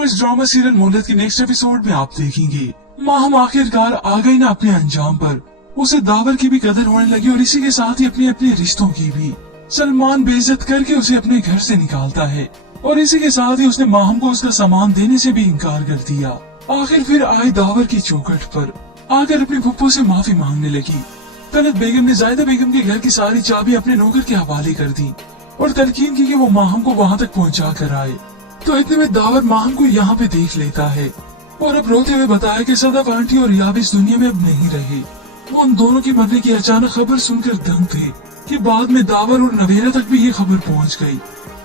Viewers, drama serial मोहल्लत के next episode में आप देखेंगे माहम आखिरकार आ गई ना अपने अंजाम पर। उसे दावर की भी कदर होने लगी और इसी के साथ ही अपने अपने रिश्तों की भी। सलमान बेइज्जत करके उसे अपने घर से निकालता है और इसी के साथ ही उसने माहम को उसका सामान देने से भी इनकार कर दिया। आखिर फिर आए दावर की चौखट पर आकर अपनी फुप्पो से माफी मांगने लगी। तलत बेगम ने जायदा बेगम के घर की सारी चाबी अपने नौकर के हवाले कर दी और तलकीन की कि वो माहम को वहाँ तक पहुँचा कर आए। तो इतने में दावर माहम को यहाँ पे देख लेता है और अब रोते हुए बताया कि सदफ आंटी और याब इस दुनिया में अब नहीं रहे। वो उन दोनों की मरने की अचानक खबर सुनकर दंग थे कि बाद में दावर और नवेरा तक भी ये खबर पहुँच गई।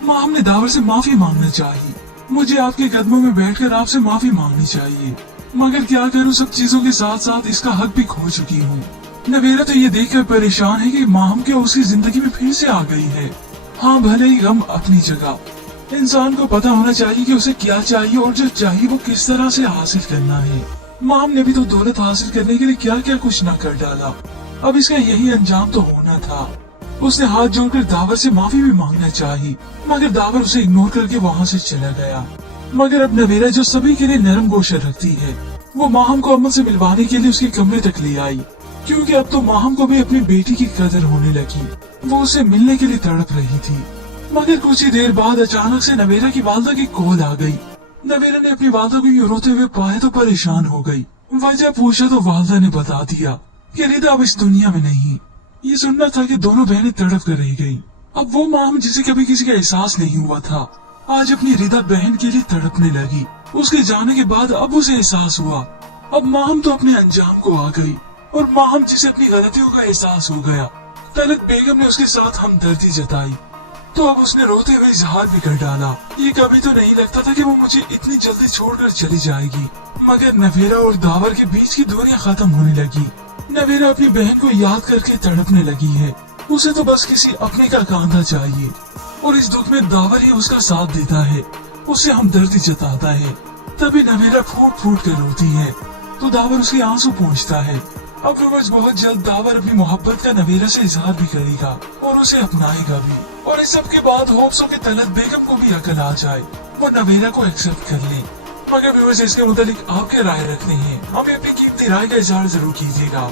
माहम ने दावर से माफी मांगना चाहिए, मुझे आपके कदमों में बैठकर आपसे माफी मांगनी चाहिए, मगर क्या करूँ, सब चीजों के साथ साथ इसका हक भी खो चुकी हूँ। नवेरा तो ये देखकर परेशान है कि माहम क्या उसकी जिंदगी में फिर से आ गई है। हाँ, भले ही गम अपनी जगह, इंसान को पता होना चाहिए कि उसे क्या चाहिए और जो चाहिए वो किस तरह से हासिल करना है। माम ने भी तो दौलत हासिल करने के लिए क्या क्या कुछ न कर डाला, अब इसका यही अंजाम तो होना था। उसने हाथ जोड़कर दावर से माफी भी मांगना चाहिए, मगर दावर उसे इग्नोर करके वहाँ से चला गया। मगर अब नवेरा जो सभी के लिए नरम गोशा रखती है, वो माहम को अमन से मिलवाने के लिए उसके कमरे तक ले आई, क्योंकि अब तो माहम को भी अपनी बेटी की कदर होने लगी। वो उसे मिलने के लिए तड़प रही थी। मगर कुछ ही देर बाद अचानक से नवेरा की वालदा की कॉल आ गई। नवेरा ने अपनी वालदा को यूं रोते हुए पाया तो परेशान हो गई। वजह पूछा तो वालदा ने बता दिया कि रिदा अब इस दुनिया में नहीं। ये सुनना था कि दोनों बहनें तड़प कर रह गईं। अब वो माम जिसे कभी किसी का एहसास नहीं हुआ था, आज अपनी रिदा बहन के लिए तड़पने लगी। उसके जाने के बाद अब उसे एहसास हुआ। अब माम तो अपने अंजाम को आ गई और माम जिसे अपनी गलतियों का एहसास हो गया। तलत बेगम ने उसके साथ हमदर्दी जताई तो अब उसने रोते हुए इजहार भी कर डाला। ये कभी तो नहीं लगता था कि वो मुझे इतनी जल्दी छोड़कर चली जाएगी, मगर नवेरा और दावर के बीच की दूरियां खत्म होने लगी। नवेरा अपनी बहन को याद करके तड़पने लगी है। उसे तो बस किसी अपने का कांधा चाहिए और इस दुख में दावर ही उसका साथ देता है, उसे हमदर्दी जताता है। तभी नवेरा फूट फूट कर रोती है तो दावर उसके आंसू पहुँचता है। अब बहुत जल्द दावर अपनी मोहब्बत का नवेरा से इजहार भी करेगा और उसे अपनाएगा भी। और इस सब के बाद होप्स हो कि तलत बेगम को भी अकल आ जाए, वो नवेरा को एक्सेप्ट कर ले। मगर व्यूअर्स, इसके मुतालिक आपके राय रखने हैं, हमें अपनी कीमती राय का इजहार जरूर कीजिएगा।